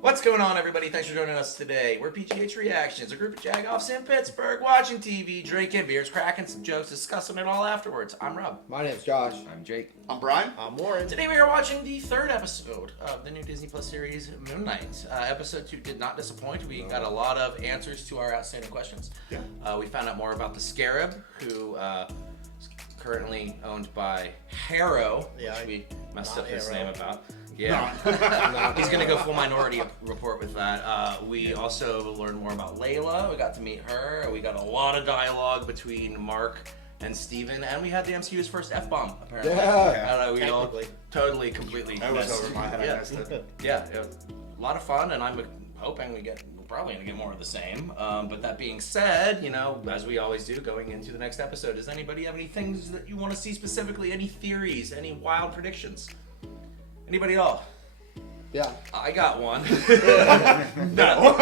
What's going on, everybody? Thanks for joining us today. We're PGH Reactions, a group of jagoffs in Pittsburgh, watching TV, drinking beers, cracking some jokes, discussing it all afterwards. I'm Rob. My name's Josh. I'm Jake. I'm Brian. I'm Warren. Today we are watching the third episode of the new Disney Plus series, Moon Knight. Episode 2 did not disappoint. We got a lot of answers to our outstanding questions. Yeah. We found out more about the Scarab, who is currently owned by Harrow, which we messed up his name about. Yeah, he's gonna go full Minority Report with that. We also learned more about Layla. We got to meet her. We got a lot of dialogue between Mark and Steven, and we had the MCU's first F-bomb, apparently. Yeah. We all totally, completely That was missed. over my head. I missed it. Yeah, a lot of fun, and I'm hoping we're probably gonna get more of the same. But that being said, you know, as we always do, going into the next episode, does anybody have any things that you want to see specifically? Any theories? Any wild predictions? Anybody at all? Yeah. I got one. No.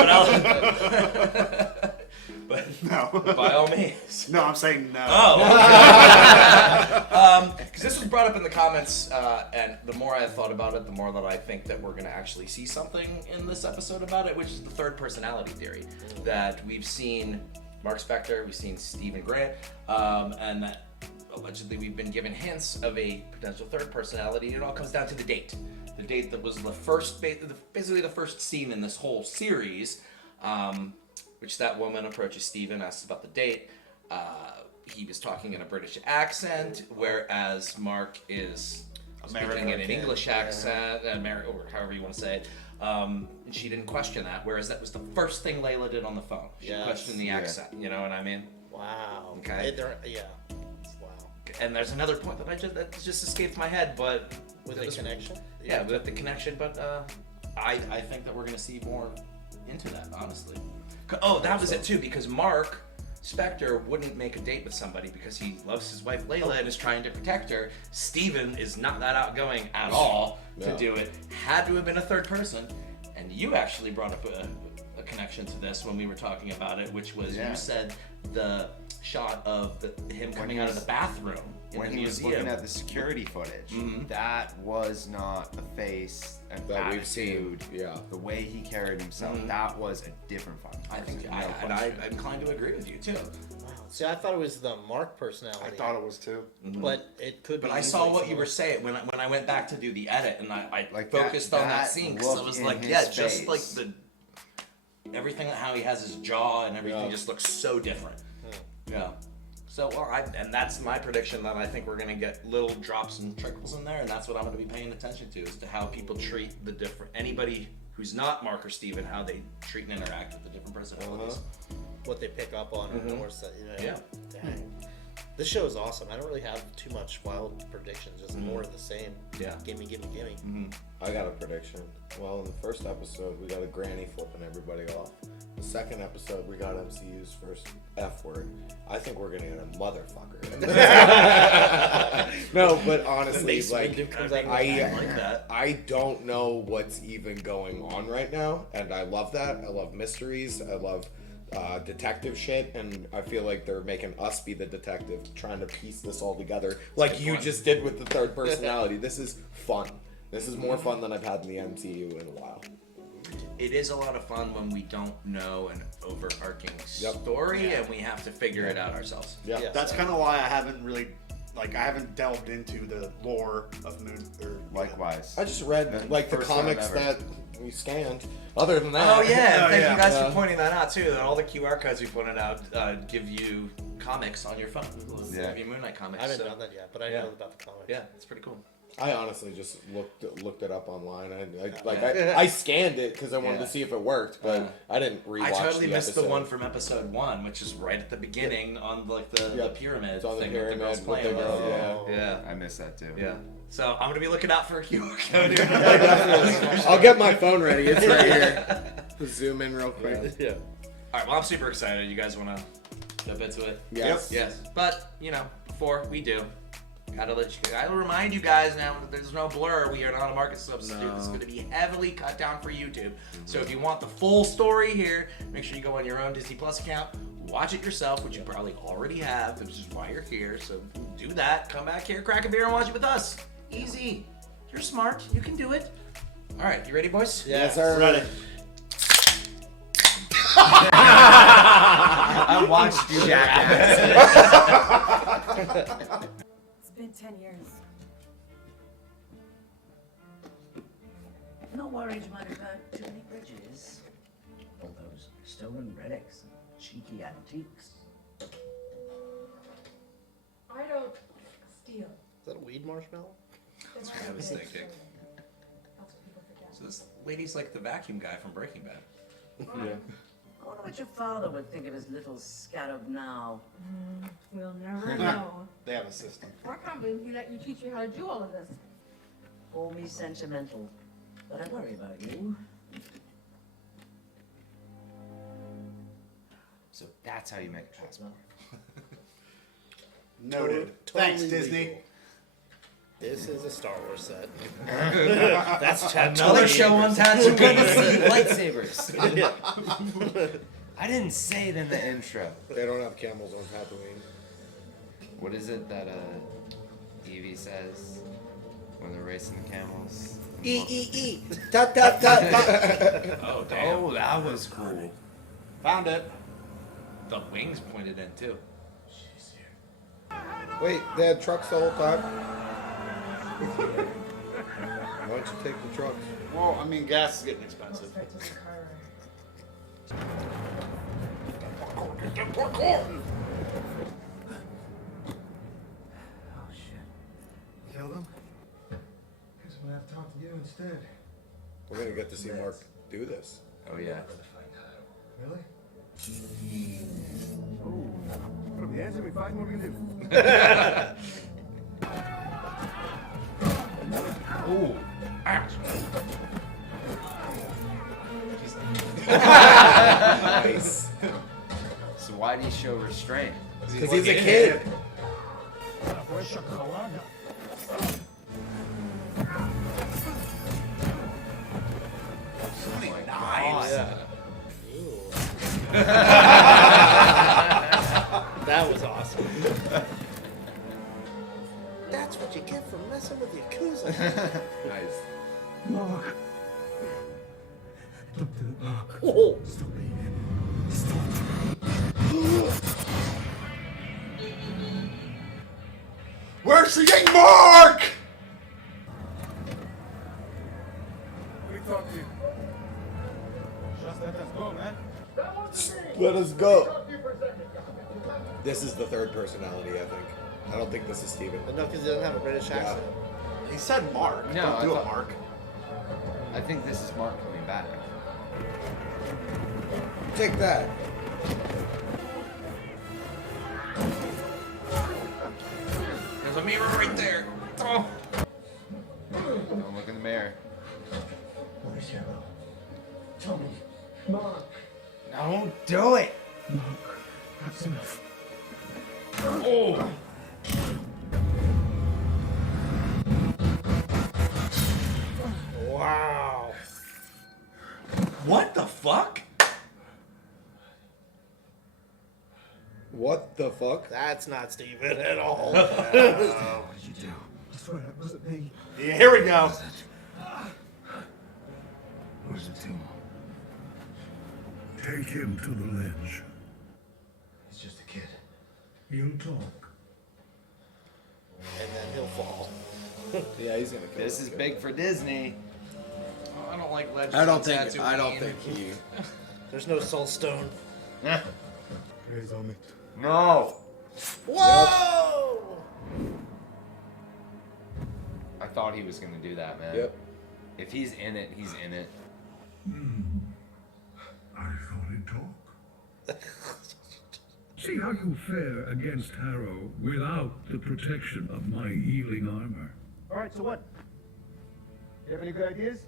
But No. by all means. No, I'm saying no. Oh. Because this was brought up in the comments, and the more I thought about it, the more that I think that we're going to actually see something in this episode about it, which is the third personality theory. That we've seen Mark Spector, we've seen Stephen Grant, and that allegedly we've been given hints of a potential third personality. It all comes down to the date. The date that was the first, basically the first scene in this whole series, which that woman approaches Steven, asks about the date. He was talking in a British accent, whereas Mark is speaking in an English accent, or however you want to say it. And she didn't question that, whereas that was the first thing Layla did on the phone. She questioned the accent, you know what I mean? Wow. Okay. Wow. And there's another point that just escaped my head, but With the connection? Yeah, with the connection, but I think that we're going to see more into that, honestly. Oh, that was it too, because Mark Spector wouldn't make a date with somebody because he loves his wife Layla and is trying to protect her. Steven is not that outgoing at all to do it. Had to have been a third person. And you actually brought up a connection to this when we were talking about it, which was you said the shot of him coming out of the bathroom in when the he was museum. looking at the security footage, that was not the face and That we've seen. attitude. Yeah. The way he carried himself, that was a different fucking person. I think, no and question. I'm inclined to agree with you too. Wow. See, I thought it was the Mark personality. I thought it was too. But it could be. But I saw what you were saying when I went back to do the edit, and I Like focused on that scene because I look was in like, his yeah, just face. like everything, how he has his jaw and everything just looks so different. Yeah. So, and that's my prediction, that I think we're going to get little drops and trickles in there, and that's what I'm going to be paying attention to, is to how people treat anybody who's not Mark or Steven, how they treat and interact with the different personalities. What they pick up on or notice that. Yeah. Dang. This show is awesome. I don't really have too much wild predictions, just more of the same. Yeah. Gimme. I got a prediction. Well, in the first episode, we got a granny flipping everybody off. The second episode, we got MCU's first F word. I think we're gonna get a motherfucker. No, but honestly, like, comes out I like that. I don't know what's even going on right now, and I love that. I love mysteries. I love detective shit, and I feel like they're making us be the detective, trying to piece this all together, like you just did with the third personality. This is fun. This is more fun than I've had in the MCU in a while. It is a lot of fun when we don't know an overarching story and we have to figure it out ourselves. Yeah. That's kind of why I haven't really, I haven't delved into the lore of Moon. Likewise. I just read The like the first time comics ever. that we scanned. Other than that, Oh yeah, and thank you guys Yeah. for pointing that out too. That all the QR codes we pointed out give you comics on your phone. Yeah. Give you Moon Knight comics. I haven't so- done that yet, but I know about the comics. Yeah, it's pretty cool. I honestly just looked it up online. I scanned it because I wanted to see if it worked, but I didn't rewatch. I totally missed episode. the one from episode 1, which is right at the beginning on like the pyramid It's on the thing pyramid that the girl's with the playing with. girl, Yeah. I missed that too. Yeah. So I'm gonna be looking out for a QR code. I'll get my phone ready. It's right here. Zoom in real quick. Yeah. All right. Well, I'm super excited. You guys wanna jump into it? Yes. Yes. But before we do, gotta remind you guys now that there's no blur. We are not a market substitute. This is going to be heavily cut down for YouTube. So if you want the full story here, make sure you go on your own Disney Plus account, watch it yourself, which you probably already have, which is why you're here. So do that. Come back here, crack a beer, and watch it with us. Easy. You're smart. You can do it. All right. You ready, boys? Yes, sir. Ready. I watched you, jackass. It's been 10 years. No worries, mother, about too many bridges. All those stolen relics and cheeky antiques. I don't steal. Is that a weed marshmallow? That's what I was thinking. That's what people forget. So this lady's like the vacuum guy from Breaking Bad. I wonder what your father would think of his little scarab now. We'll never know. They have a system. I can't believe he let you teach me how to do all of this. Call me sentimental, but I worry about you. So that's how you make a passport. Noted. Totally Thanks, Disney. legal. This is a Star Wars set. That's Tatooine. Another show on Tatooine. Lightsabers. Yeah. I didn't say it in the intro. They don't have camels on Tatooine. What is it that Evie says when they're racing the camels? E. Tut tut tut. Oh damn! Oh, that was cool. Found it. The wings pointed in too. Wait, they had trucks the whole time? Why don't you take the trucks? Well, I mean, gas is getting expensive. Oh, shit. Kill them? Guess we'll have to talk to you instead. We're gonna get to see Mark do this. Oh yeah. Really? Put up the hands and we fight, what are we gonna do? Ooh. Nice. So why do you show restraint? Because he's a kid. Oh my God. That was awesome. That's what you get for messing with Yakuza. Nice. Mark! Don't do it, Mark. Oh. Stop me. Stop. Where's the young Mark? Let me talk to you. Just let us go, man. Let us go. This is the third personality, I think. I don't think this is Steven. No, because he doesn't have a British accent. He said Mark. No, Don't I do it, thought- Mark. I think this is Mark coming back. Take that. There's a mirror right there. Oh. Don't look in the mirror. Where's Harrow? Tell me. Mark! Don't do it. Mark, that's enough. Oh. Wow. What the fuck? What the fuck? That's not Steven at all. What did you do? I swear it wasn't me. Yeah, here we go. Where's the tomb? Take him to the ledge. He's just a kid. He'll talk. And then he'll fall. Yeah, he's gonna kill This is big for Disney. Oh, I don't like legends. I don't on think. Tatooine. I don't think he. There's no soul stone. Praise on it. No. Whoa! I thought he was gonna do that, man. Yep. If he's in it, he's in it. I thought he'd talk. See how you fare against Harrow without the protection of my healing armor. All right, so what? You have any good ideas?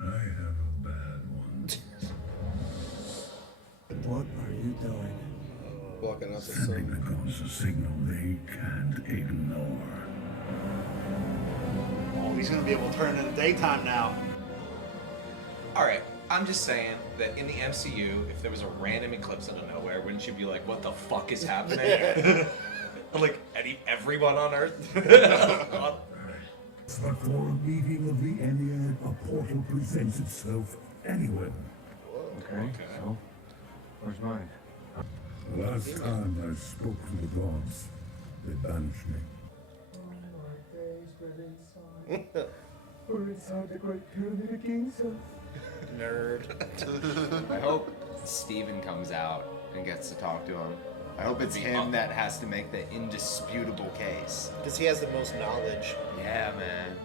I have a bad one. What are you doing? Blocking out the Sending sun. the gods a signal they can't ignore. Oh, he's gonna be able to turn into daytime now. All right, I'm just saying that in the MCU, if there was a random eclipse out of nowhere, wouldn't you be like, "What the fuck is happening?" Like everyone on Earth. But for a meeting of the Ennead, a portal presents itself anywhere. Okay, so where's mine? The last time I spoke to the gods, they banished me. Or inside the Great Pyramid of Giza. Nerd. I hope Steven comes out and gets to talk to him. I hope it's him that has to make the indisputable case. Because he has the most knowledge. Yeah, man.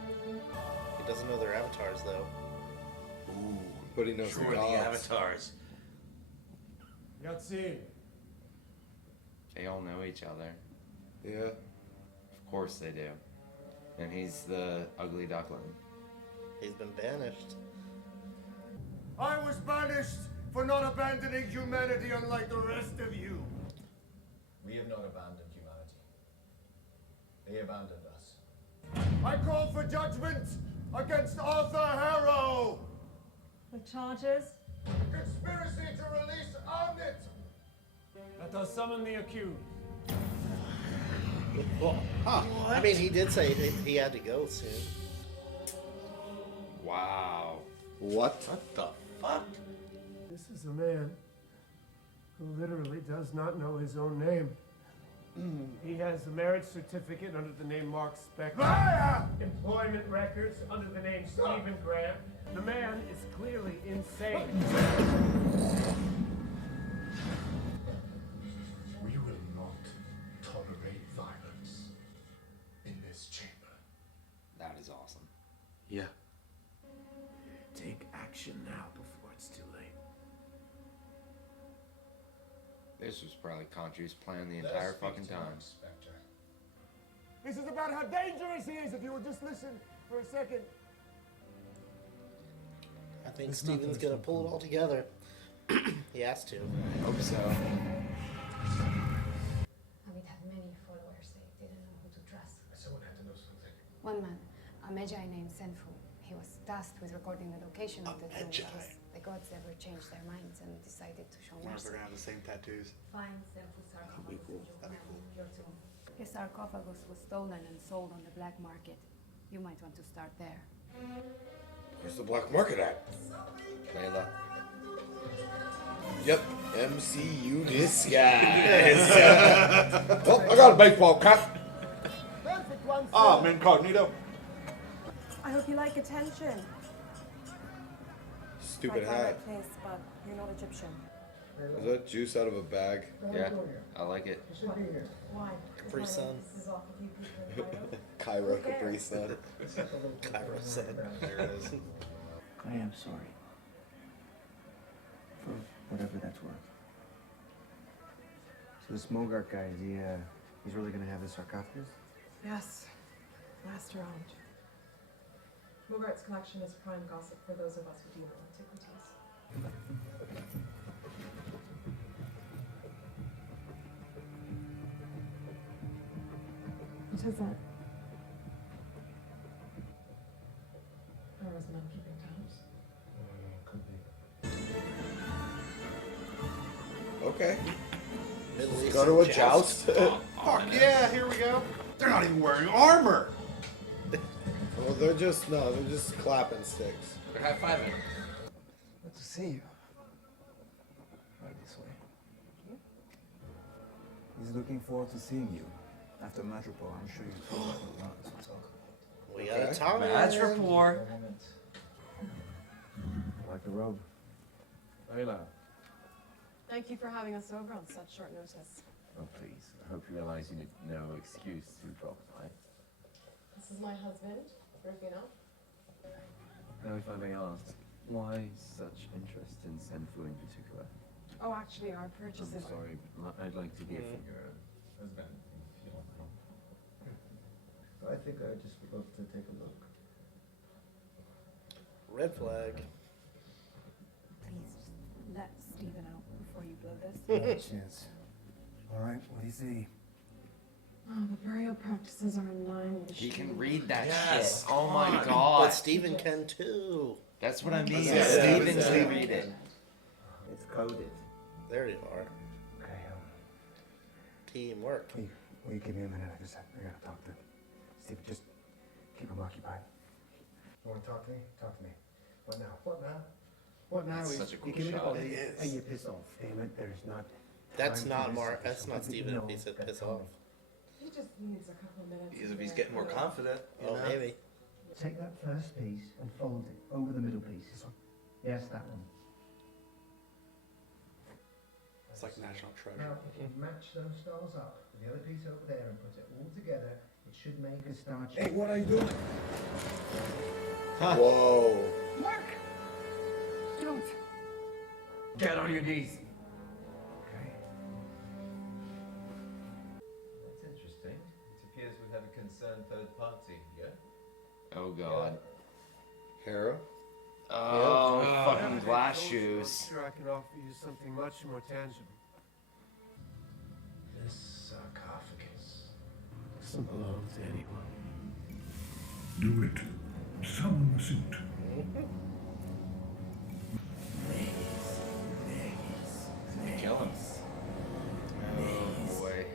He doesn't know their avatars, though. Ooh. But he knows Sure, the the gods. avatars. Yahtzee. They all know each other. Yeah. Of course they do. And he's the ugly duckling. He's been banished. I was banished for not abandoning humanity unlike the rest of you. We have not abandoned humanity. They abandoned us. I call for judgment against Arthur Harrow. The charges? Conspiracy to release Omnit. Let us summon the accused. I mean, he did say he had to go soon. Wow. What? What the fuck? This is a man who literally does not know his own name. He has a marriage certificate under the name Mark Spector. Employment records under the name Stephen Graham. The man is clearly insane. We will not tolerate violence in this chamber. That is awesome. Yeah. Take action now before it's too late. This was probably Conchu's plan the entire fucking time. This is about how dangerous he is. If you would just listen for a second. I think Steven's gonna pull it all together. He has to. Hope so. Amit had many followers. They didn't know who to trust. Someone had to know something. One man, a magi named Senfu, he was tasked with recording the location of the tomb because the gods ever changed their minds and decided to show I wonder if mercy. they're gonna have the same tattoos. Find Senfu's sarcophagus and your tomb. His sarcophagus was stolen and sold on the black market. You might want to start there. Where's the black market at? Layla. Yep. MCU disguise. Oh, I got a baseball cap. Ah, I'm incognito. I hope you like attention. Stupid Like my hat. red face, but you're not Egyptian. Is that juice out of a bag? Yeah, I like it. Why? Capri Sun. This is off a few people in Cairo Capri Sun. Cairo said. There it is. I am sorry. For whatever that's worth. So this Mogart guy, he's really gonna have his sarcophagus? Yes. Last round. Mogart's collection is prime gossip for those of us who deal in antiquities. What is that? Harrow's men keeping tabs. Could be. Okay. Middle East Go to a joust. Fuck yeah, here we go. They're not even wearing armor. Well, they're just clapping sticks. They're high-fiving. Good to see you. Right this way. He's looking forward to seeing you. After Metropole, I'm sure you'll talk about a lot to talk about. We got a time. Match rapport. Like the robe. Layla. Thank you for having us over on such short notice. Oh, please. I hope you realize you need no excuse to drop by. This is my husband, Rufino. Now, if I may ask, why such interest in Senfu in particular? Oh, actually, our purchases. I'm sorry, but I'd like to hear from your husband, if you don't mind. I think I just would love to take a look. Red flag. Please, just let Steven out before you blow this. Not a chance. All right, what do you see? Oh, the burial practices are in line with the He can shame. read that Yes, shit. Oh my come on. god. But Steven can too. That's what I mean. Yeah, Steven yeah. can read it. It's coded. There you are. Okay, Teamwork. will you give me a minute? I gotta talk to Steven. Just keep him occupied. You wanna talk to me? Talk to me. What now? What now? What now That's is such a cool you give me the shot. body It is. and you piss off. Damn it, there's not. That's time not for Mark. this. That's not Steven if he said piss off. He just needs a couple of minutes. Because if he's getting more confident, you Oh, know? maybe. Take that first piece and fold it over the middle piece. Yes, that one. It's like National Treasure. Now, if you match those stars up with the other piece over there and put it all together, it should make a star shape. Hey, what are you doing? Whoa. Mark! Don't. Get on your knees. Okay. That's interesting. It appears we have a concerned third party here. Oh god. Harrow? Oh, fucking Yeah, glass I'm shoes. sure I can offer you something much more tangible. This sarcophagus. Doesn't belong to anyone. Do it. Summon the suit. Kill him. Oh boy.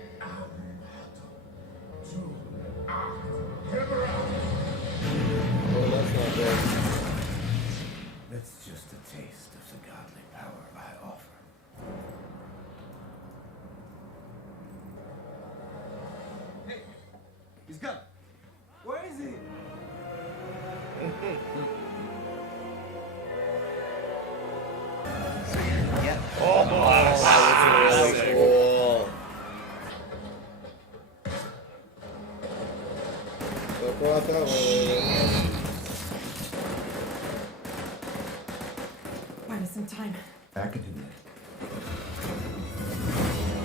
Oh, that's not good. That's just a taste of the godly power I offer. Hey! He's gone! Where is he? Oh, that was really cool. Don't go out that way. Buy me some time. I can do that.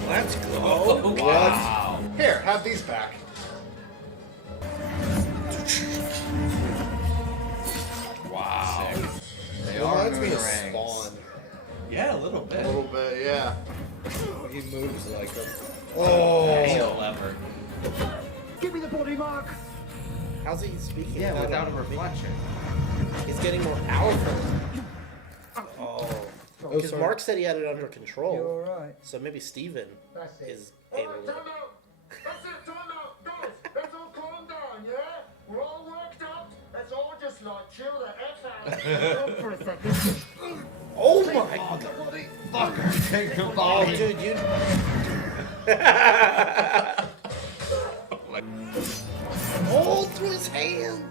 Let's go. Oh, wow. Here, have these back. Wow. They It are reminds me of boomerangs. Spawn. Yeah, a little bit. A little bit, yeah. He moves like him. Hail Oh. lever. Give me the body, Mark! How's he speaking? Yeah, without a reflection. He's getting more powerful. Oh. Oh, Because sorry. Mark said he had it under control. You're alright. So maybe Steven That's it. is able to. That's it, time out, guys. Let's all calm down, yeah? We're all worked up. Let's all just like chill the F out. For a second. Oh my god! Fucker, take the Oh, body. dude, you. Oh, through his hand.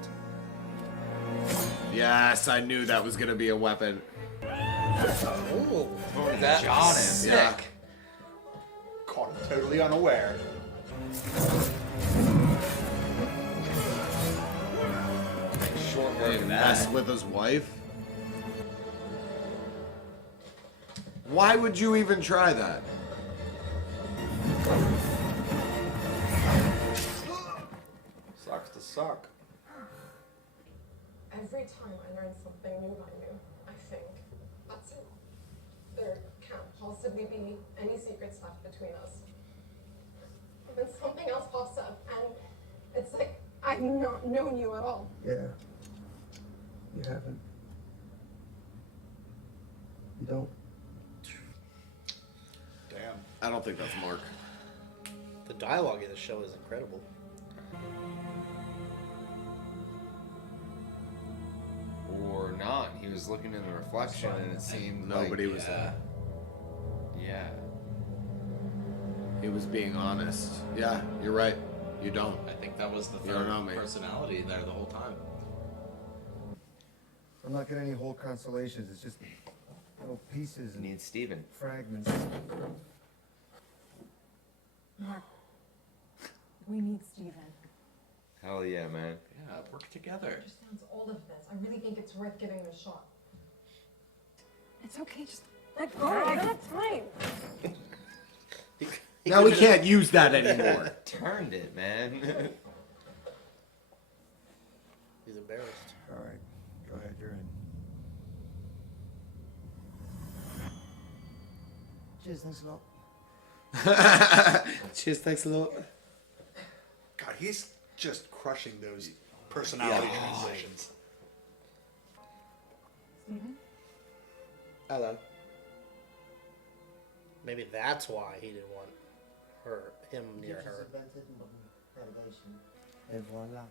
Yes, I knew that was gonna be a weapon. Oh. That Shot him. sick. Yeah. Caught him totally unaware. Short Look version at of Mess that. with his wife. Why would you even try that? Sucks to suck. Every time I learn something new about you, I think, that's it. There can't possibly be any secrets left between us. And then something else pops up, and it's like I've not known you at all. Yeah. You haven't. You don't. Damn. I don't think that's Mark. The dialogue in the show is incredible. Or not. He was looking in the reflection and it seemed Nobody like, was there. Yeah. He was being honest. Yeah, you're right. You don't. I think that was the You don't third know me. personality there the whole time. I'm not getting any whole constellations. It's just little pieces and Need Steven. fragments. Mark. We need Steven. Hell yeah, man. Yeah, work together. Understands all of this. I really think it's worth giving it a shot. It's okay, just let go. I don't have time. Now we can't use that anymore. Turned it, man. He's embarrassed. All right. Go ahead. You're in. Cheers. Thanks a lot. Cheers, thanks a lot. God, he's just crushing those personality transitions. Steven? Hello. Maybe that's why he didn't want him near her. Et voila.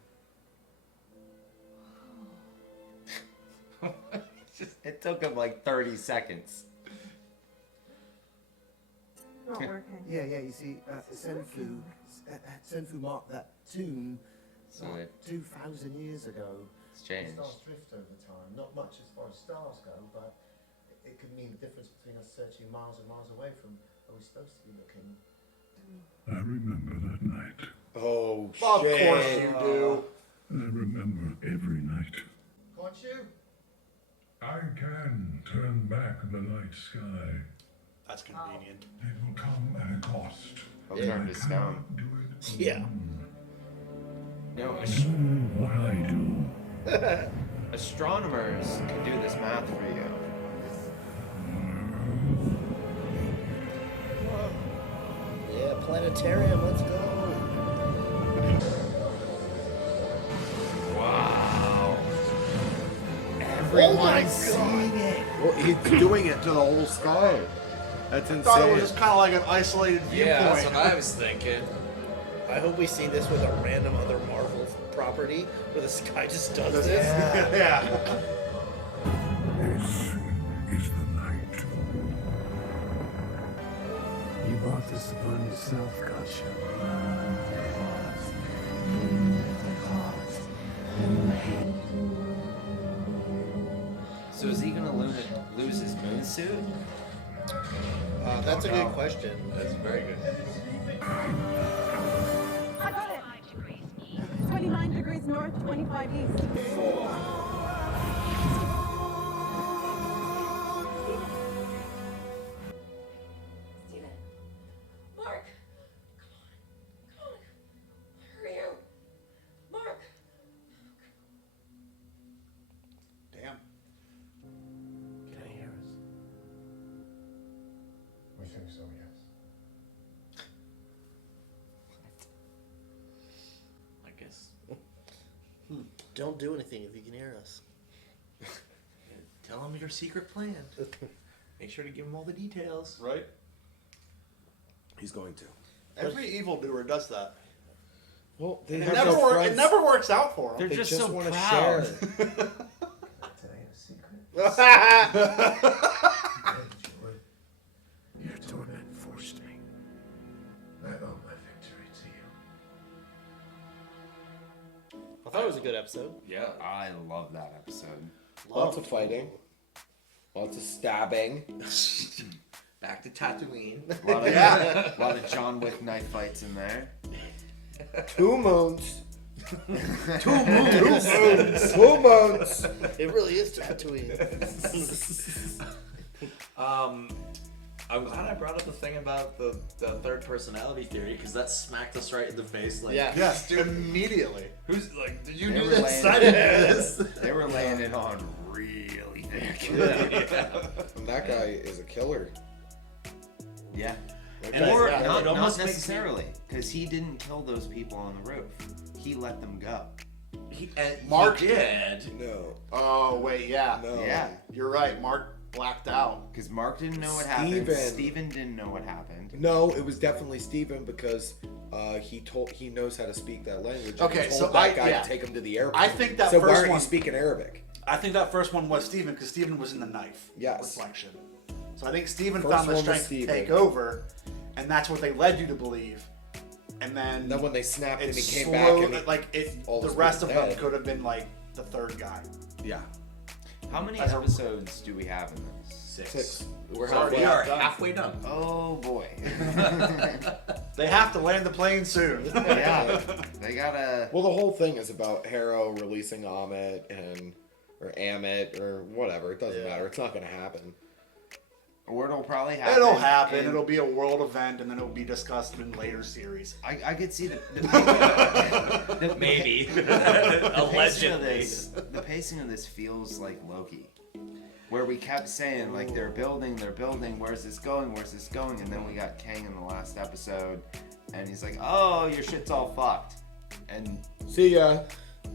Just It took him like 30 seconds. Not working. Yeah, you see, Senfu marked that tomb So 2,000 years ago. it's changed. Stars drift over time. Not much as far as stars go, but it could mean the difference between us searching miles and miles away from where we're supposed to be looking. I remember that night. Oh, Of shit. course you do. I remember every night. Can't you? I can turn back the night sky. That's convenient. It will come at a cost. I'll turn to stone. Do it. Yeah. No, Do what I do. astronomers can do this math for you. Yeah, planetarium, let's go. Wow. Everyone's seeing it. Well, he's doing it to the whole sky. That's I thought it was insane. just kind of like an isolated viewpoint. Yeah, that's what I was thinking. I hope we see this with a random other Marvel property where the sky just does this. Yeah. This is the night. You brought this upon yourself, gotcha. So is he gonna lose his moon suit? That's a good question. That's very good. I got it. 29 degrees north, 25 east. Steven. Mark. Come on. Hurry out. Mark. Damn. Can I hear us? We think so, yes. I guess. Don't do anything if you can hear us. Tell him your secret plan. Make sure to give him all the details. Right? He's going to. Every evildoer does that. Well, they It have never, no friends. it never works out for them. They're They just just so want to proud. share. Tell you a secret. Your torment forced me. I owe my victory to you. I thought it was a good episode. Yeah. I love that episode. Lots of fighting. Lots of stabbing. Back to Tatooine. A lot of John Wick knife fights in there. 2 moons. 2 moons. 2 moons. It really is Tatooine. I'm glad I brought up the thing about the third personality theory because that smacked us right in the face. Like, Yeah. Yes, immediately. who's like, did you They do were this? laying I did this. They were laying it on really thick. And that guy is a killer. Yeah. And Or yeah, not, it not almost makes necessarily, because he didn't kill those people on the roof. He let them go. Mark he did. No. Oh, wait, yeah. No. Yeah, You're right. Mark blacked out. because Mark didn't know what happened. Steven. Steven didn't know what happened. No, it was definitely Steven because he knows how to speak that language. Okay, and he so told that guy yeah. to take him to the airport. I think that so why first aren't one- you speaking Arabic? I think that first one was Steven because Steven was in the knife Yes. reflection. So I think Steven First found the one was strength to Steven. take over, and that's what they led you to believe. And then, And then when they snapped and it he came slowed, back and he, like all the the rest of people them dead. could have been like the third guy. yeah, How many As a- episodes do we have in this? 6. We're Sorry, We halfway. are done. halfway done. Oh boy. They have to land the plane soon. Yeah. They gotta. Well, the whole thing is about Harrow releasing Amit or Amit or whatever. It doesn't matter. It's not going to happen. Or it'll probably happen. It'll happen. in- It'll be a world event, and then it'll be discussed in later series. I could see the Maybe. pacing of Allegedly. this, the pacing of this feels like Loki, where we kept saying like they're building, where's this going, and then we got Kang in the last episode, and he's like, oh, your shit's all fucked, and See ya.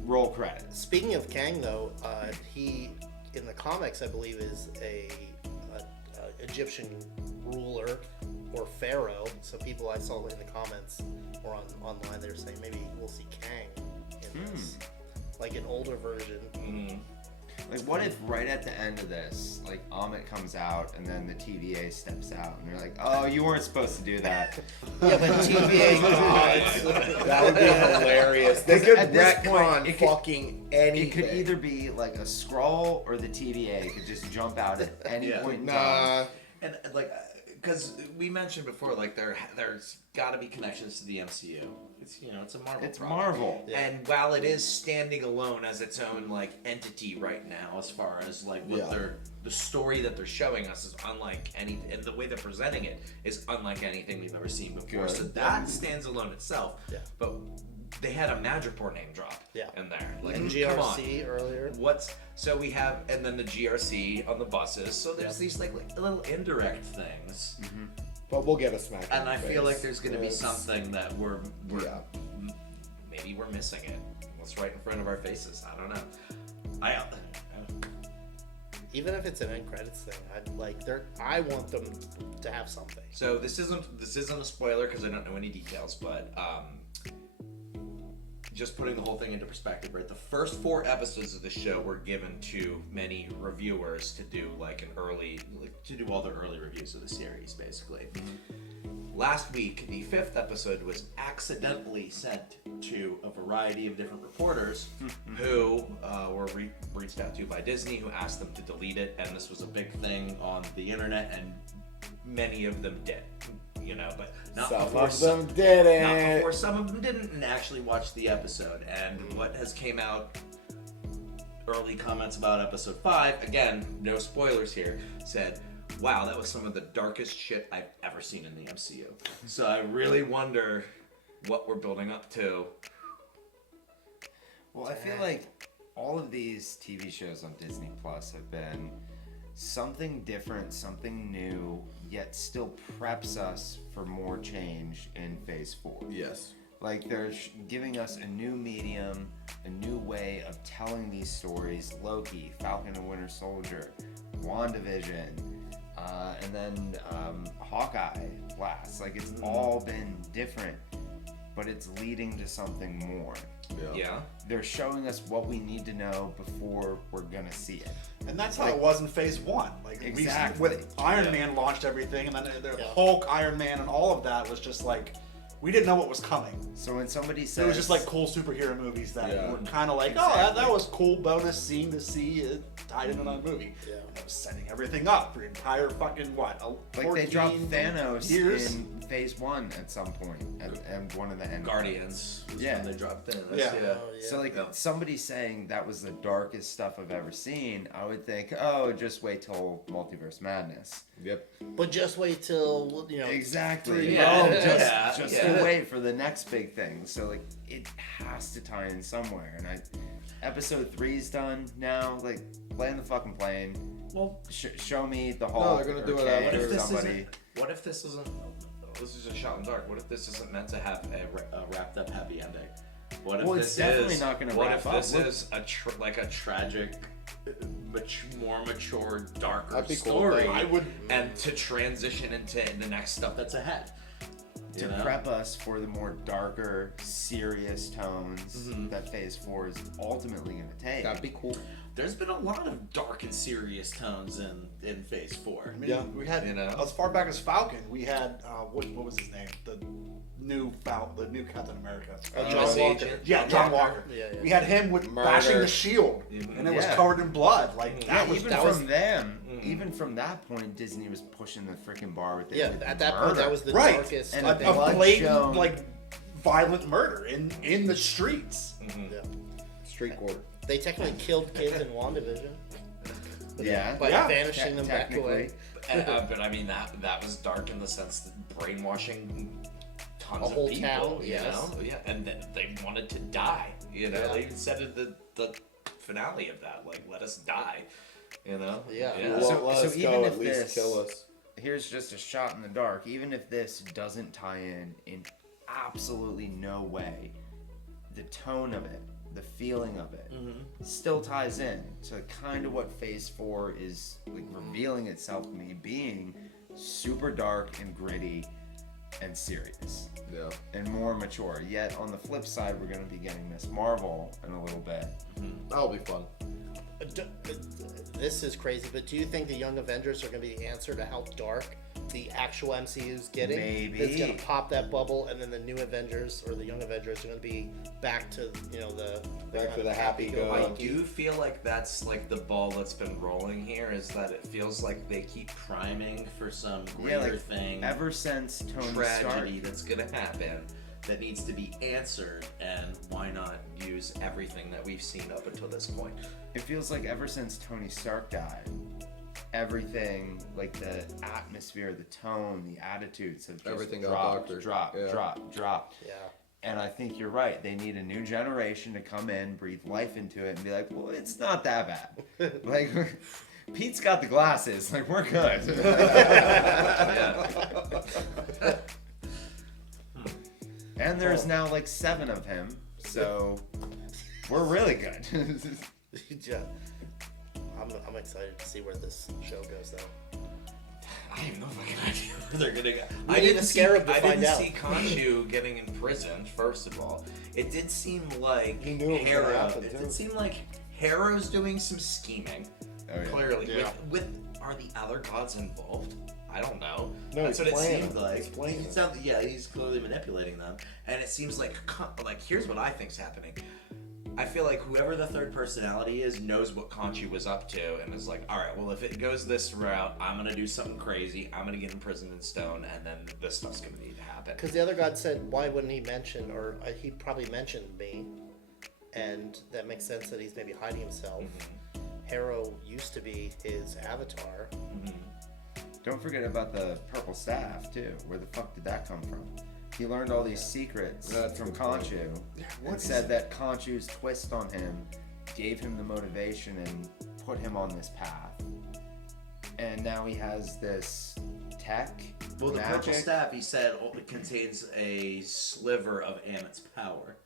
roll credits. Speaking of Kang, though, he in the comics, I believe, is a Egyptian ruler or pharaoh. So people I saw in the comments or online, they were saying maybe we'll see Kang in this, like an older version. Like, what if right at the end of this, like, Amit comes out and then the TVA steps out and they're like, oh, you weren't supposed to do that. Yeah, but TVA That would be hilarious. They could At this retcon point, fucking anything. It could either be like a Skrull or the TVA could just jump out at any point in time. And like, because we mentioned before, like there's got to be connections to the MCU. It's it's a Marvel. It's product. Marvel. Yeah. And while it is standing alone as its own like entity right now, as far as like what the story that they're showing us is unlike any, and the way they're presenting it is unlike anything we've ever seen before. Good. So that stands alone itself. Yeah. But they had a Madripoor name drop in there. Like, And come on. GRC earlier. So we have, and then the GRC on the buses. So there's these like little indirect things. Mm-hmm. But we'll get a smack. And I feel like there's going to be something that we're maybe we're missing it. What's right in front of our faces? I don't know. Even if it's an end credits thing, I want them to have something. So this isn't a spoiler because I don't know any details, but just putting the whole thing into perspective, right? The first 4 episodes of the show were given to many reviewers to do to do all the early reviews of the series, basically. Last week, the 5th episode was accidentally sent to a variety of different reporters who were reached out to by Disney, who asked them to delete it, and this was a big thing on the internet, and many of them did. But not Some before of them didn't. Not before some of them didn't and actually watched the episode. And what has came out, early comments about episode 5, again, no spoilers here, said, wow, that was some of the darkest shit I've ever seen in the MCU. So I really wonder what we're building up to. Well, I feel like all of these TV shows on Disney Plus have been something different, something new, yet still preps us for more change in Phase 4. Yes. Like they're giving us a new medium, a new way of telling these stories. Loki, Falcon and Winter Soldier, WandaVision, and then Hawkeye last. Like it's all been different, but it's leading to something more. Yeah. They're showing us what we need to know before we're gonna see it. And that's how it was in Phase 1. Like Exactly. with Iron Man launched everything, and then the Hulk, Iron Man, and all of that was just like we didn't know what was coming. So when somebody says it was just like cool superhero movies that were kind of like, Exactly. oh, that was cool bonus scene to see it tied into another movie. Yeah. And it was setting everything up for entire fucking what? Like they dropped Thanos years? in Phase 1 at some point, and one of the end Guardians was when they dropped Thanos. Yeah. So like somebody saying that was the darkest stuff I've ever seen, I would think, oh, just wait till Multiverse Madness. Yep. But just wait till Exactly. Just wait for the next big thing. So like it has to tie in somewhere. And episode 3's done now. Like land the fucking plane. Well, show me the No, Hulk. they're gonna or do it Kang after or somebody. What if this isn't? This is just shot in the dark. What if this isn't meant to have a wrapped up happy ending? What if Well, this it's definitely is, not gonna What wrap if up. this Look. is a tragic, more mature, darker That'd be cool. story? I would- and to transition into the next stuff that's ahead. To prep us for the more darker, serious tones that Phase 4 is ultimately going to take. That'd be cool. There's been a lot of dark and serious tones in Phase 4. I mean, we had as far back as Falcon, we had what was his name? The new Captain America. John Walker. Yeah, John Walker. Yeah. We had him with bashing the shield, and it was covered in blood. Like that was even from that point, Disney was pushing the freaking bar with it. Yeah, with at that murder. point, that was the right. darkest. And A blood blatant, shown. like violent murder in the streets. Yeah. Street court. They technically killed kids in WandaVision. Yeah. By vanishing them back away. But I mean that was dark in the sense that brainwashing tons A of whole people, town, you know? Yeah, and they wanted to die. You know, they even said at the finale of that, like, let us die. You know? Yeah. So even if at least this, kill us. here's just a shot in the dark. Even if this doesn't tie in absolutely no way, the tone of it, the feeling of it, still ties in to kind of what Phase 4 is like revealing itself to me, being super dark and gritty and serious. Yeah. And more mature. Yet on the flip side, we're going to be getting Miss Marvel in a little bit. That'll be fun. This is crazy, but do you think the Young Avengers are going to be the answer to how dark the actual MCU's getting? Maybe. It's going to pop that bubble, and then the new Avengers or the Young Avengers are going to be back to Back to the happy-go. I do feel like that's like the ball that's been rolling here. Is that it feels like they keep priming for some greater thing. Ever since Tony tragedy Stark, that's gonna happen that needs to be answered, and why not use everything that we've seen up until this point? it feels like ever since Tony Stark died, everything, like the atmosphere, the tone, the attitudes have just Everything got dropped, doctored. dropped. Yeah. And I think you're right. They need a new generation to come in, breathe life into it, and be like, well, it's not that bad. Like, Pete's got the glasses. Like, we're good. And there's now like 7 of him, so we're really good. Yeah. I'm excited to see where this show goes, though. I have no fucking idea where they're gonna go. We I need didn't a see, scarab to I find didn't out. see Khonshu getting imprisoned. First of all, it did seem like He knew it was gonna Harrow. happen, It too. did seem like Harrow's doing some scheming. Oh, yeah. Clearly, Yeah. with are the other gods involved? I don't know. No, That's he's what it playing seemed them. like. He's playing them. Sounds- yeah, he's clearly manipulating them, and it seems like here's what I think's happening. I feel like whoever the third personality is knows what Khonshu was up to and is like, all right, well, if it goes this route, I'm going to do something crazy. I'm going to get imprisoned in stone, and then this stuff's going to need to happen. Because the other god said, why wouldn't he mention, or he probably mentioned me, and that makes sense that he's maybe hiding himself. Harrow used to be his avatar. Don't forget about the purple staff, too. Where the fuck did that come from? He learned all these secrets That's from a good point. Khonshu, what and is said that Khonshu's twist on him gave him the motivation and put him on this path. And now he has this tech, Well, the purple magic. staff, he said, contains a sliver of Amit's power.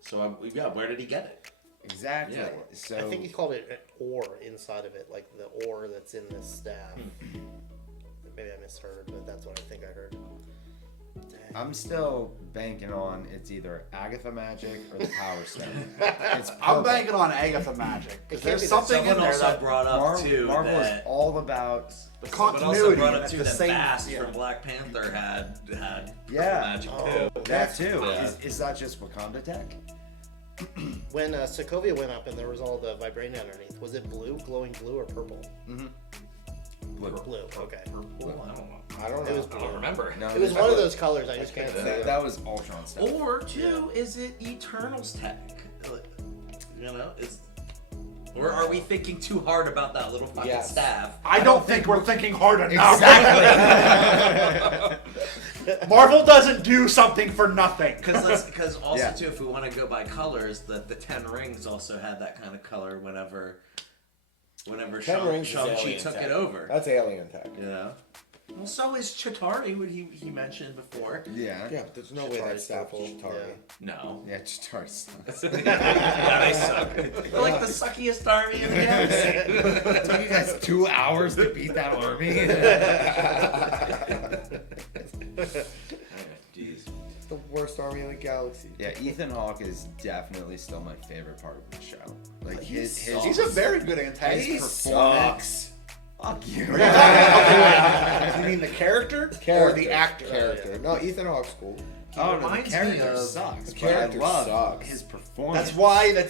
So, yeah, where did he get it? Exactly. Yeah. So I think he called it an ore inside of it, like the ore that's in this staff. Maybe I misheard, but that's what I think I heard. I'm still banking on it's either Agatha magic or the Power Stone. It's I'm purple. banking on Agatha magic because It can't there's be that something in Someone there also that brought up, too, Marvel is that... all about the Someone also continuity brought up at too the that same. Bast Yeah. from Black Panther had Yeah. magic Oh. too. that too. Yeah. Is that just Wakanda tech? When Sokovia went up and there was all the vibranium underneath, was it blue, glowing blue, or purple? Blue. Blue, okay. Purple, I don't know. I don't know. It was I don't remember. No, It was one of those colors, I just can't say. That was Ultron stuff. Or two, is it Eternals tech? You know, or are we thinking too hard about that little fucking Yes. staff? I don't think we're thinking hard enough. Exactly. Marvel doesn't do something for nothing. Because also Yeah. too, if we want to go by colors, the 10 Rings also had that kind of color whenever Ten Rings is Shang-Chi alien took tech. it over. That's alien tech. Yeah. Well, so is Chitauri, what he mentioned before. Yeah. Yeah, but there's no way that Chitauri's staff purple. is Chitauri. No. Yeah, Chitauri's. Yeah, they suck. They're like the suckiest army in the galaxy. It took you guys 2 hours to beat that army. Jeez. The worst army in the galaxy. Yeah, Ethan Hawke is definitely still my favorite part of the show. Like his He's a very good his antagonist. performance. Fuck you. Okay, wait. You mean the character or the actor? Character. No, Ethan Hawke's cool. Oh, no, the reminds me character of- sucks. the but I character love sucks. his performance.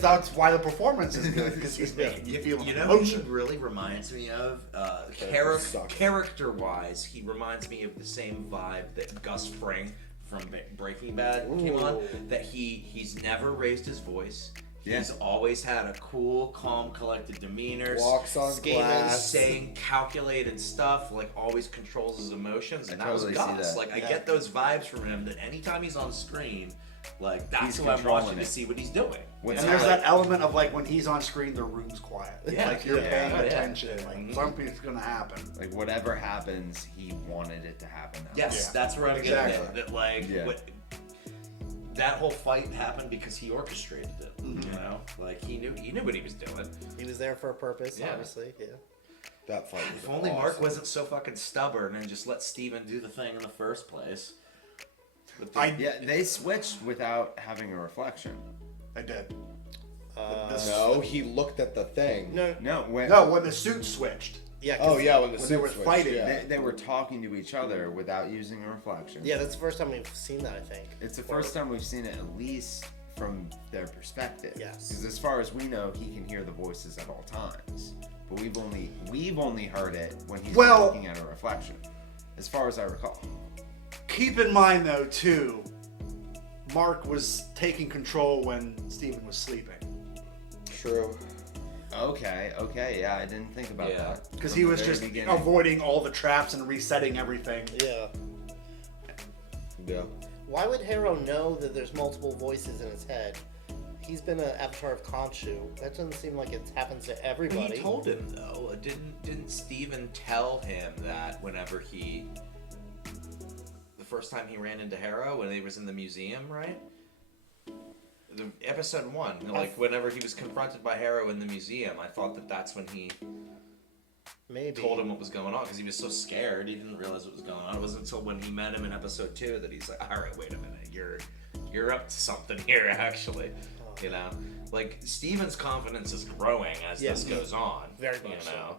That's why the performance is good because he's making you feel You know who he emotion. really reminds me of? sucks. Character-wise, he reminds me of the same vibe that Gus Fring from Breaking Bad came on. That he's never raised his voice. He's always had a cool, calm, collected demeanor. Walks on scheming, glass. saying calculated stuff. Like always controls his emotions, and I that totally was see Gus. that. Like I get those vibes from him. That anytime he's on screen, like that's He's who I'm controlling watching it. to see what he's doing. And there's that element of like when he's on screen, the room's quiet. Yeah. Like you're Yeah. paying Yeah. attention. Like something's gonna happen. Like whatever happens, he wanted it to happen. That Yes, Yeah. that's where I'm Exactly. getting at. That like Yeah. that whole fight happened because he orchestrated it. You know, like he knew what he was doing. He was there for a purpose, Yeah. obviously. Yeah. That fight. If only Mark wasn't so fucking stubborn and just let Steven do the thing in the first place. But Yeah, they switched without having a reflection. I did. No, he looked at the thing. No, when the suit switched. Yeah. Oh yeah, when the when suit they were switched, fighting, yeah. they were talking to each other without using a reflection. Yeah, that's the first time we've seen that, I think. It's the first time we've seen it, at least from their perspective. Yes. Because as far as we know, he can hear the voices at all times. But we've only heard it when he's looking at a reflection, as far as I recall. Keep in mind, though, too, Mark was taking control when Steven was sleeping. True. Okay, yeah, I didn't think about that. Because From he the was very just beginning. avoiding all the traps and resetting everything. Yeah. Yeah. Why would Harrow know that there's multiple voices in his head? He's been an avatar of Khonshu. That doesn't seem like it happens to everybody. He told him though. Didn't Steven tell him that whenever the first time he ran into Harrow when he was in the museum, right? The episode 1, like whenever he was confronted by Harrow in the museum, I thought that's when he told him what was going on because he was so scared he didn't realize what was going on. It wasn't until when he met him in episode 2 that he's like, all right, wait a minute, you're up to something here actually. You know, like Steven's confidence is growing as this goes on. Very much so.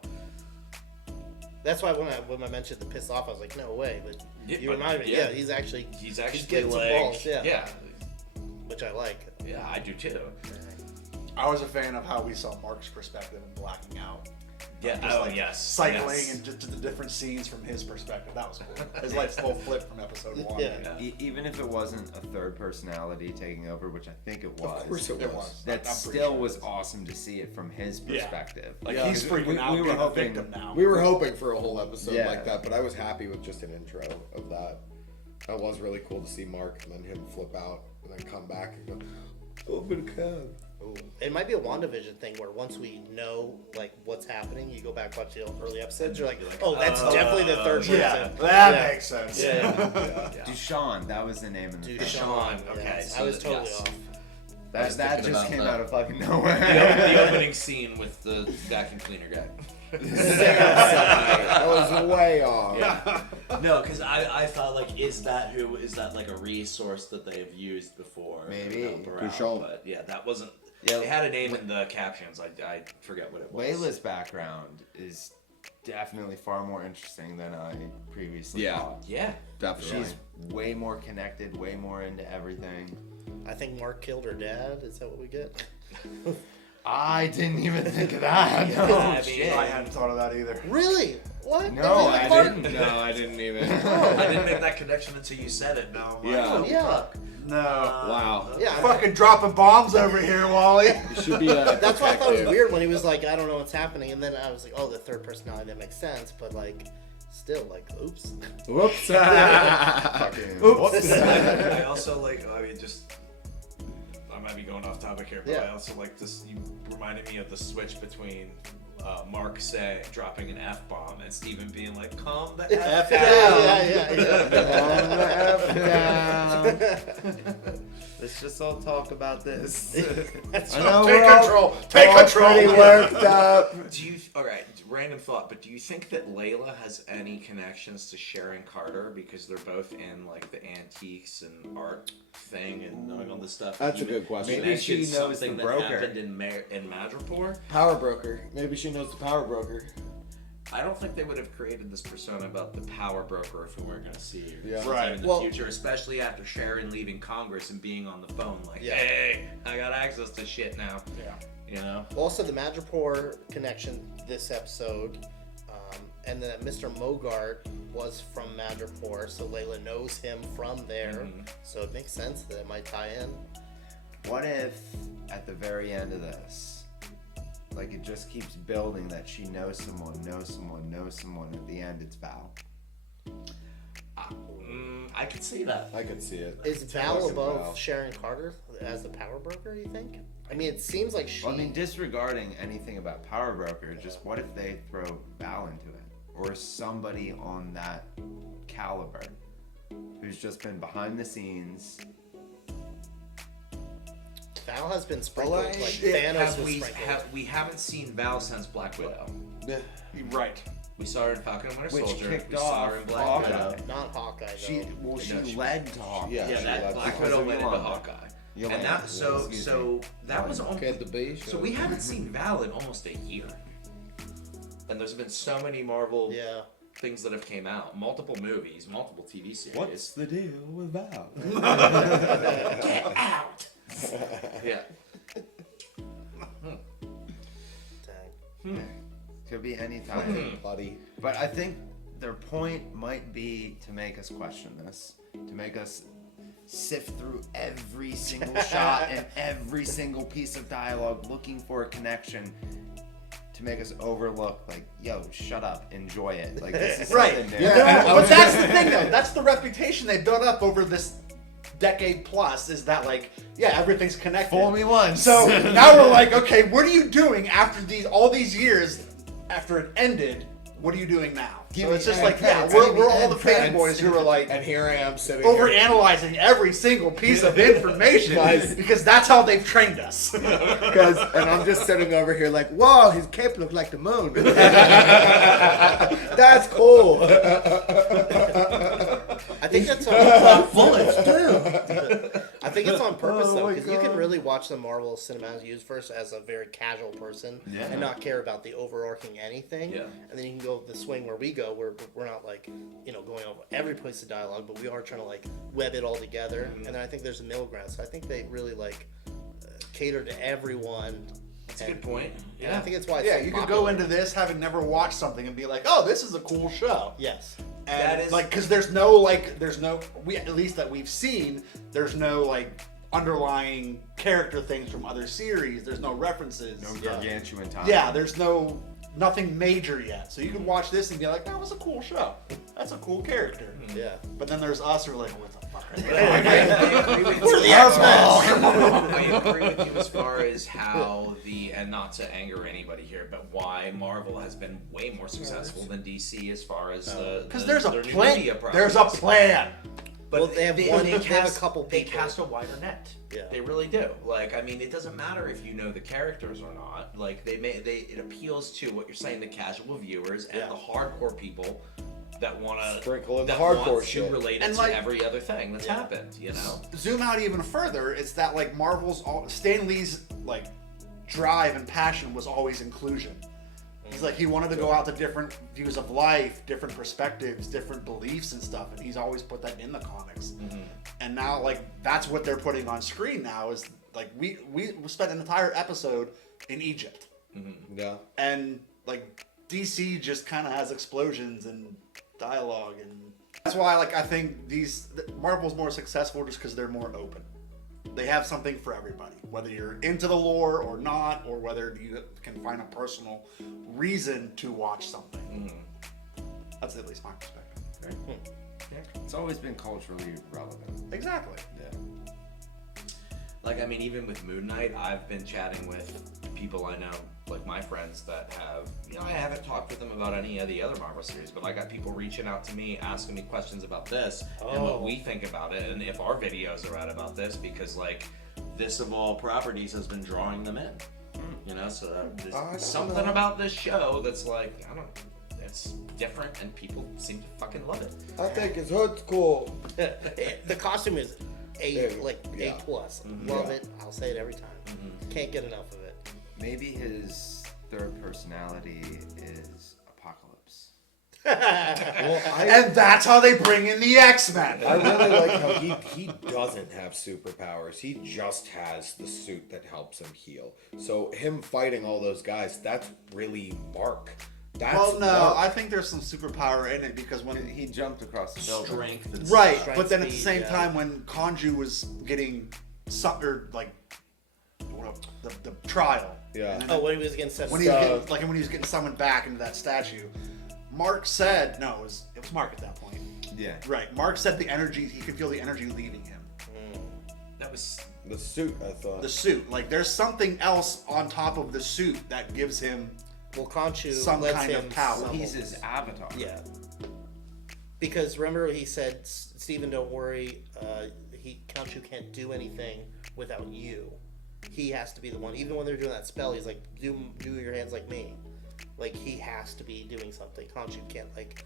That's why when I mentioned the piss off, I was like, no way. But you reminded me, he's actually getting some balls, yeah. Which I like. Yeah, I do too. I was a fan of how we saw Mark's perspective and blacking out. Yeah, yes. Cycling and just the different scenes from his perspective. That was cool. His life's full flip from episode 1. Yeah. Even if it wasn't a third personality taking over, which I think it was. Of course it was. That still was awesome to see it from his perspective. Like he's freaking out being a victim now. We were hoping for a whole episode like that, but I was happy with just an intro of that. That was really cool to see Mark and then him flip out and then come back and go, oh, but it might be a WandaVision thing where once we know like what's happening, you go back and watch the early episodes. You're like, oh, that's definitely the third person. Yeah, that makes sense. Yeah. Deshaun, that was the name of the Deshaun. Okay, I was totally off. That just came out of fucking nowhere. The opening scene with the vacuum cleaner guy. That was way off. Yeah. No, because I thought like, is that like a resource that they've used before? Maybe. But yeah, that wasn't. Yeah, they had a name in the captions. I forget what it was. Layla's background is definitely far more interesting than I previously thought. Yeah, definitely. She's way more connected, way more into everything. I think Mark killed her dad. Is that what we get? I didn't even think of that. I hadn't thought of that either. Really? What? No, I didn't. No, I didn't even. I didn't make that connection until you said it. No. No. Wow. Yeah. Fucking dropping bombs over here, Wally. You should be a That's why I thought it was weird when he was like, I don't know what's happening, and then I was like, oh, the third personality, that makes sense, but like, still, like, oops. Whoops. Oops. I also like. I mean, just. I might be going off topic here, but I also like this. You reminded me of the switch between Mark dropping an F-bomb and Steven being like, calm the F down. Calm the F down. Let's just all talk about this. Take control. Take control. Pretty worked up. Alright, random thought, but do you think that Layla has any connections to Sharon Carter because they're both in like the antiques and art thing and knowing all this stuff? That's a good question. Maybe she knows the broker. That happened in Madripoor. Power broker. Maybe she knows the power broker. I don't think they would have created this persona about the power broker if we weren't going to see her Right. in the future, especially after Sharon leaving Congress and being on the phone like, hey, I got access to shit now. Yeah. You know? Also, the Madripoor connection this episode, and then Mr. Mogart was from Madripoor, so Layla knows him from there, so it makes sense that it might tie in. What if, at the very end of this, like it just keeps building that she knows someone, at the end it's Val? I could see that. I could see it. Is Val above Sharon Carter as the power broker, you think? I mean, it seems like she... Well, I mean, disregarding anything about Power Broker, just what if they throw Val into it? Or somebody on that caliber who's just been behind the scenes. Val has been sprinkled, like Thanos was sprinkled. We haven't seen Val since Black Widow. Right. We saw her in Falcon and Winter Which Soldier. kicked We saw off her in Black Hawkeye. Widow. Not Hawkeye, though. She led to Hawkeye. Yeah, that Black Widow led into Hawkeye. And that that was almost so we haven't seen Val in almost a year. And there's been so many Marvel things that have came out, multiple movies, multiple TV series. What's the deal with Val? Get out. Yeah. Could be any time, buddy. But I think their point might be to make us question this, to make us sift through every single shot and every single piece of dialogue looking for a connection, to make us overlook, like, yo, shut up, enjoy it. Like, this is right. something new. Yeah. But that's the thing, though. That's the reputation they built up over this decade plus, is that, like, yeah, everything's connected. Fool me once. So now we're like, okay, what are you doing after all these years after it ended? What are you doing now? So it's just like, yeah, we're all the fanboys who are like, and here I am sitting overanalyzing every single piece of information because that's how they've trained us. And I'm just sitting over here like, whoa, his cape looked like the moon. That's cool. I think that's on bullets too. I think it's on purpose though, because you can really watch the Marvel Cinematic Universe as a very casual person and not care about the overarching anything. Yeah. And then you can go the swing where we go, where we're not like, going over every place of dialogue, but we are trying to like web it all together. And then I think there's a middle ground. So I think they really like cater to everyone. That's a good point. Yeah, I think it's why. Yeah, you could go into this having never watched something and be like, "Oh, this is a cool show." Yes, and that is like because there's no we at least that we've seen. There's no like underlying character things from other series. There's no references. No gargantuan time. Yeah, there's nothing major yet. So you can watch this and be like, "That was a cool show. That's a cool character." Yeah. But then there's us who are like, "What the fuck?" I agree with you. I agree with you as far as how and not to anger anybody here, but why Marvel has been way more successful than DC as far as because there's a their new plan. media There's a properties. plan. But they have a couple They people. cast a wider net. Yeah. They really do. Like, I mean, it doesn't matter if you know the characters or not. Like, it appeals to what you're saying, the casual viewers and the hardcore people that want to sprinkle in the hardcore shit, relate it And to like, every other thing that's happened. You know. Zoom out even further. It's that like Stan Lee's like drive and passion was always inclusion. He's like, he wanted to go out to different views of life, different perspectives, different beliefs and stuff, and he's always put that in the comics. Mm-hmm. And now, like, that's what they're putting on screen now is like we spent an entire episode in Egypt. Mm-hmm. Yeah. And like DC just kind of has explosions and dialogue, and that's why like I think Marvel's more successful just because they're more open. They have something for everybody, whether you're into the lore or not, or whether you can find a personal reason to watch something. Mm-hmm. That's at least my perspective. Right. Yeah. It's always been culturally relevant. Exactly. Yeah. Like, I mean, even with Moon Knight, I've been chatting with people I know, like my friends that have, I haven't talked with them about any of the other Marvel series, but I got people reaching out to me, asking me questions about this and what we think about it, and if our videos are out about this, because, like, this of all properties has been drawing them in. So there's something about this show that's like, it's different, and people seem to fucking love it. I think it's hood cool. The costume is A+. Love it. I'll say it every time. Can't get enough of it. Maybe his third personality is Apocalypse. And that's how they bring in the X-Men. I really like how he doesn't have superpowers. He just has the suit that helps him heal. So him fighting all those guys, that's really Mark. Well, no, Mark. I think there's some superpower in it because when he jumped across the building. Strength. Right, strength, but then at the speed, same time when Kanju was getting the trial. Yeah. Oh, when he was getting sent. When he was getting summoned back into that statue, Mark said it was Mark at that point. Yeah. Right. Mark said the energy, he could feel the energy leaving him. That was the suit, I thought. The suit. Like there's something else on top of the suit that gives him Kanju some lets kind him of power. He's his avatar. Yeah. Because remember he said, Steven, don't worry, Kanju can't do anything without you. He has to be the one. Even when they're doing that spell, he's like, do your hands like me. Like, he has to be doing something. Kanju can't, like,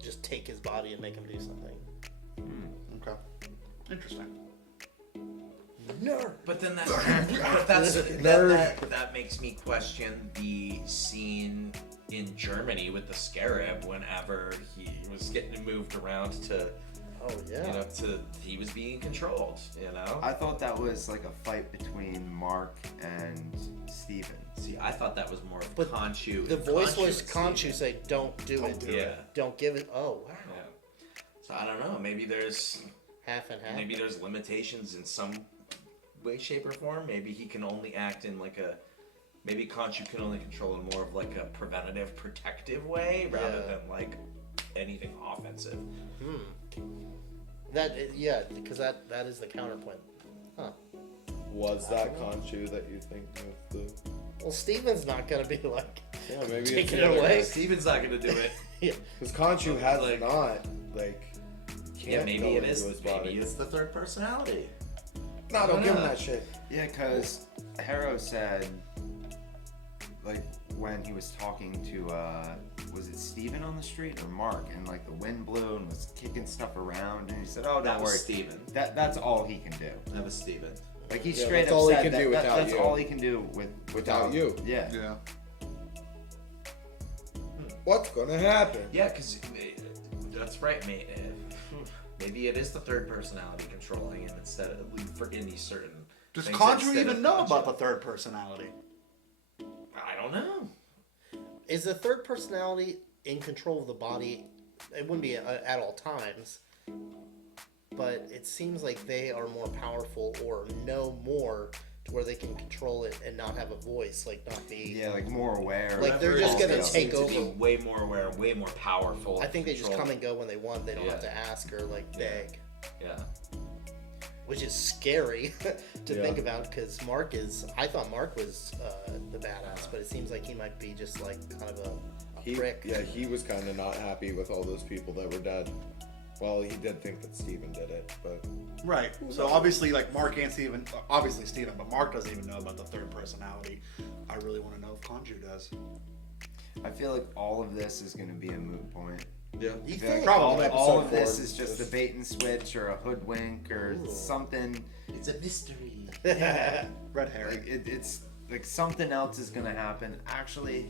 just take his body and make him do something. Okay. Interesting. nerd. But then that makes me question the scene in Germany with the Scarab whenever he was getting moved around to. Oh yeah. You know, he was being controlled. You know. I thought that was like a fight between Mark and Steven. See, I thought that was more of Khonshu. The voice was Khonshu say, "Don't do it. Yeah. Don't give it." Oh wow. Yeah. So I don't know. Maybe there's half and half. Maybe there's limitations in some way, shape, or form. Maybe he can only act in like a. Maybe Khonshu can only control in more of like a preventative, protective way rather than like anything offensive. Because that is the counterpoint. Huh. Was that Khonshu that you think moved the... Well, Steven's not gonna be like maybe taking it away. Steven's not gonna do it. Yeah. Because Khonshu has not maybe it is. Maybe it's the third personality. No, don't give him that shit. Yeah, because Harrow said, like, when he was talking to, was it Steven on the street or Mark? And, like, the wind blew and was kicking stuff around. And he said, oh, don't worry. Steven. That's all he can do. That was Steven. Like, he straight up said that's all he can do without you. Yeah. Yeah. What's gonna happen? Yeah, because that's right, mate. Maybe it is the third personality controlling him instead of for any certain. Does things Khonshu instead even of know Khonshu. about the third personality? I don't know. Is the third personality in control of the body? It wouldn't be at all times, but it seems like they are more powerful or know more to where they can control it and not have a voice, like not be. Yeah, like more aware. Like they're just gonna take over. To be way more aware, way more powerful. I think they just control. come and go when they want. They don't have to ask or like beg. Yeah. Which is scary to think about because I thought Mark was the badass, but it seems like he might be just like kind of a prick. Yeah, he was kind of not happy with all those people that were dead. Well, he did think that Steven did it, but... Right. So obviously, like, Mark and Steven... Obviously Steven, but Mark doesn't even know about the third personality. I really want to know if Khonshu does. I feel like all of this is going to be a moot point. Yeah. You think? think? Probably. All of this is just a bait and switch or a hoodwink or something. It's a mystery. Red hair. Like, it's like something else is going to happen. Actually...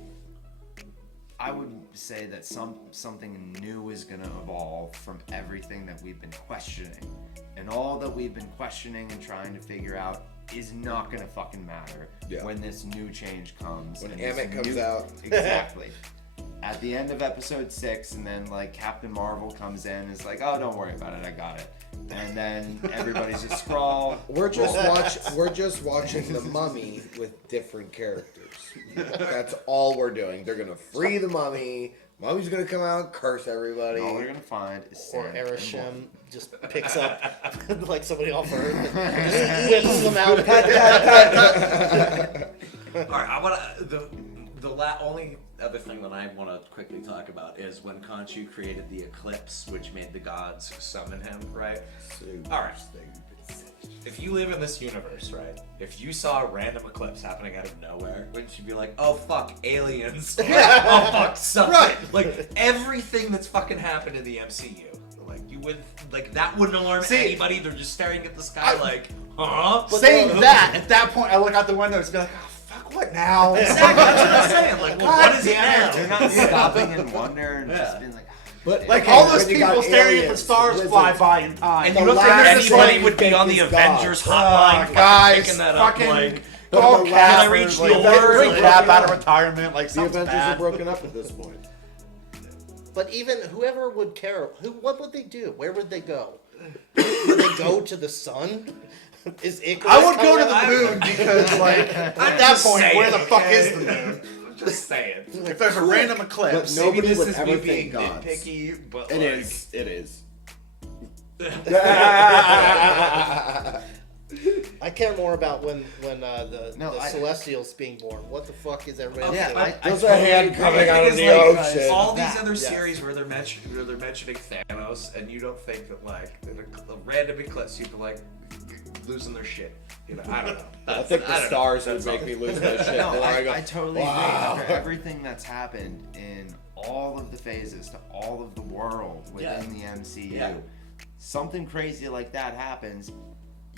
I would say that something new is going to evolve from everything that we've been questioning. And all that we've been questioning and trying to figure out is not going to fucking matter when this new change comes. When and Emmett this comes out. Exactly. At the end of episode 6, and then like Captain Marvel comes in and is like, oh, don't worry about it, I got it. And then everybody's just Skrull. We're just watching The Mummy with different characters. That's all we're doing. They're gonna free the mummy. Mummy's gonna come out and curse everybody. All they're gonna find is or sand Erisham just picks up like somebody off Earth and just whips them out. All right, I want the only other thing that I want to quickly talk about is when Khonshu created the eclipse, which made the gods summon him. Right. All right. If you live in this universe, right? If you saw a random eclipse happening out of nowhere, wouldn't you be like, "Oh fuck, aliens!" Yeah. Oh fuck, something. Right. Like everything that's fucking happened in the MCU, like you would, like that wouldn't alarm anybody. They're just staring at the sky, like, huh? Saying that at that point, I look out the window and be like, "Oh fuck, what now?" Exactly. That's what I'm saying. Like, well, what is it now? They're not stopping and wonder and just being like. But like all those people staring at the stars fly by in time. And you don't think anybody would be on the Avengers hotline guys, picking that fucking up like, go can I reach like, the Avengers bring Cap out of retirement like the Avengers bad. are broken up at this point. But even whoever would care, what would they do? Where would they go? Would they go to the sun? Is Icarus I would go to coming the out? moon because, like, at that point, where the fuck is the moon? Just saying. If there's a random eclipse, But nobody maybe this would is ever me being think gods. nitpicky, but It like, is. It is. I care more about when the Celestials being born. What the fuck is everybody else doing? There's a hand coming out of the ocean. All these other series where they're mentioning Thanos, and you don't think that like a random eclipse, people like losing their shit. You know, I don't know. I think the stars would make me lose my shit. No, I go, I totally wow. agree. After everything that's happened in all of the phases to all of the world within the MCU, something crazy like that happens.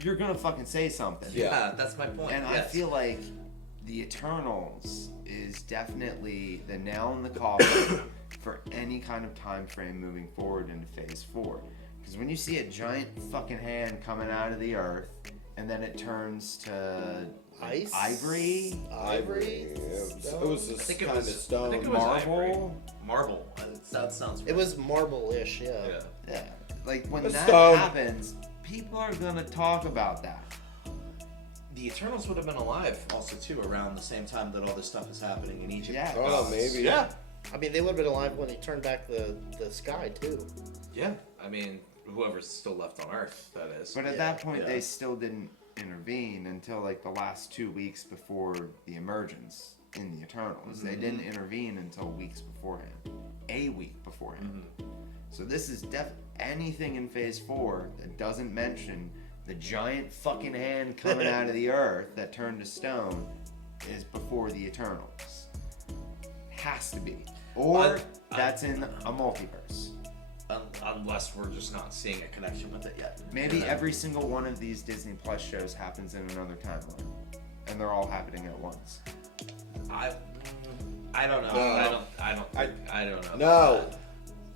you're gonna fucking say something. Yeah, that's my point. And I yes. feel like the Eternals is definitely the nail in the coffin for any kind of time frame moving forward into Phase 4. Because when you see a giant fucking hand coming out of the earth, and then it turns to ice, ivory. It was I this think it kind was of stone. I think it was ivory. Marble. Marble. That sounds. Right. It was marble-ish, yeah. Yeah. Like when A that stone. happens, people are gonna talk about that. The Eternals would have been alive also too around the same time that all this stuff is happening in Egypt. Yeah. Oh, maybe. Yeah. I mean, they would have been alive when he turned back the sky, too. Yeah. I mean, whoever's still left on Earth, that is. But at Yeah. that point, they still didn't intervene until like the last 2 weeks before the emergence in the Eternals. They didn't intervene until weeks beforehand. A week beforehand. So this is anything in Phase 4 that doesn't mention the giant fucking hand coming out of the earth that turned to stone is before the Eternals. Has to be. Or that's in a multiverse. Unless we're just not seeing a connection with it yet. Maybe every single one of these Disney Plus shows happens in another timeline. And they're all happening at once. I don't know. No. I don't know. No.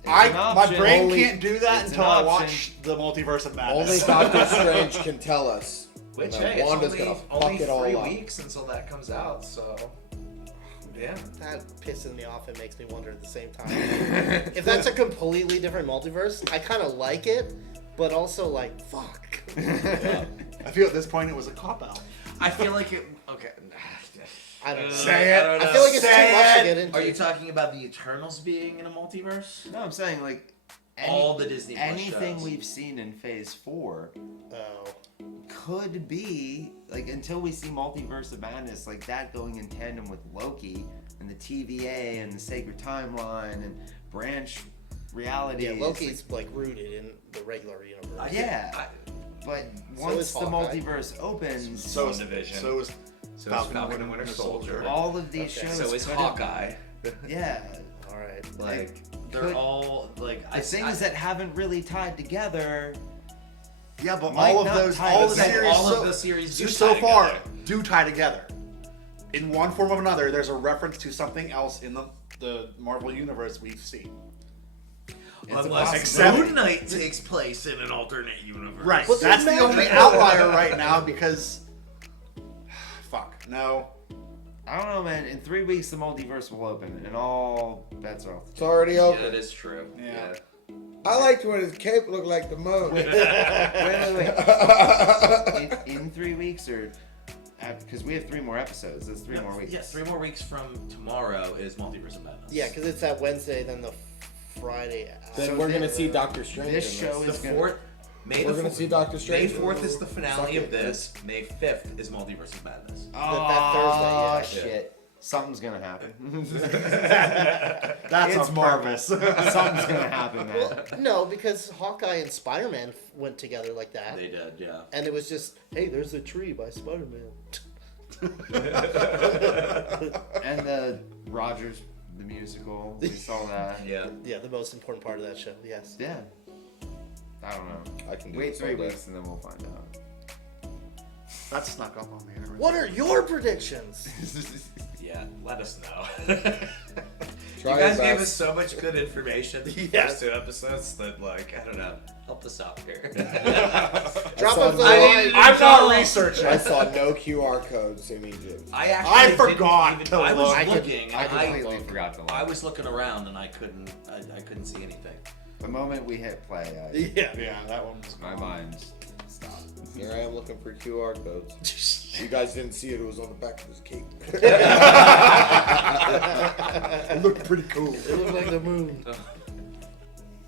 My brain Only- can't do that it's until an I option. watch the Multiverse of Only Madness. Doctor Strange can tell us. Which, And then hey, it's Wanda's only, gonna fuck only it all 3 up. weeks until that comes out, so... Yeah. That pisses me off and makes me wonder at the same time. If that's a completely different multiverse, I kind of like it, but also like, fuck. I feel at this point it was a cop-out. I feel like it... Okay. I don't know. Say it. I feel like it's too much to get into. Are you talking about the Eternals being in a multiverse? No, I'm saying like All the Disney Plus anything shows. we've seen in Phase 4 Oh. could be like until we see Multiverse of Madness, like that going in tandem with Loki and the TVA and the Sacred Timeline and branch reality. Yeah, Loki's like rooted in the regular universe. But So once is the Hawkeye. multiverse opens, So is WandaVision. So is So is Falcon and Winter Soldier. all of these Okay. shows. So is could've- Hawkeye. Yeah, All right. Like, they're could- all, like... the things that haven't really tied together. Yeah, but Might all of not those, tie all the together. series, all so, of the series do so tie far together. do tie together. In one form or another, there's a reference to something else in the Marvel universe we've seen. Unless Except- Moon Knight takes place in an alternate universe. Right. Well, That's the imagine- only outlier right now because. Fuck. No. I don't know, man. In 3 weeks, the multiverse will open, and all bets are off. It's already Yeah, open. that is true. Yeah. I liked when his cape looked like the moon. Wait. in 3 weeks, or because we have 3 more episodes. That's 3 more weeks. Yeah, 3 more weeks from tomorrow is Multiverse of Madness. Yeah, because it's that Wednesday, then the Friday. Then after. we're gonna see Doctor Strange. This in show The is gonna. 4th... May We're the gonna four- see Doctor Strange. May 4th is the finale Suck of it. this. May 5th is Multiverse of Madness. That Thursday, yeah. Shit. Something's gonna happen. That's It's on Marvel. purpose. Something's gonna happen, man. Well, no, because Hawkeye and Spider-Man went together like that. They did, yeah. And it was just, hey, there's a tree by Spider-Man. And the Rogers, the musical, we saw that. Yeah. Yeah, the most important part of that show, yes. Yeah. I don't know. I can do Wait this 3 all day. weeks and then we'll find out. That's snuck up on me. What are your predictions? Yeah, let us know. Try You guys your gave best. us so much good information the first 2 episodes that, like, I don't know, help us out here. Drop saw us a no- line. I'm not researching. I saw no QR codes in Egypt. I actually I forgot didn't to even, I was look. looking. I and completely forgot to look. I was looking around and I couldn't see anything. The moment we hit play, Yeah. Yeah, that one was my mind stopped. Here I am looking for QR codes. You guys didn't see it. It was on the back of his cape. It looked pretty cool. It looked like the moon.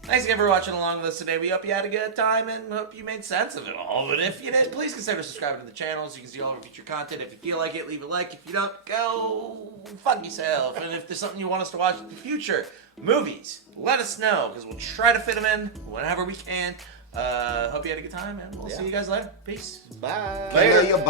Thanks again for watching along with us today. We hope you had a good time and hope you made sense of it all. But if you did, please consider subscribing to the channel so you can see all of our future content. If you feel like it, leave a like. If you don't, go fuck yourself. And if there's something you want us to watch in the future, movies, let us know because we'll try to fit them in whenever we can. Hope you had a good time and we'll see you guys later. Peace. Bye. Later, you bye.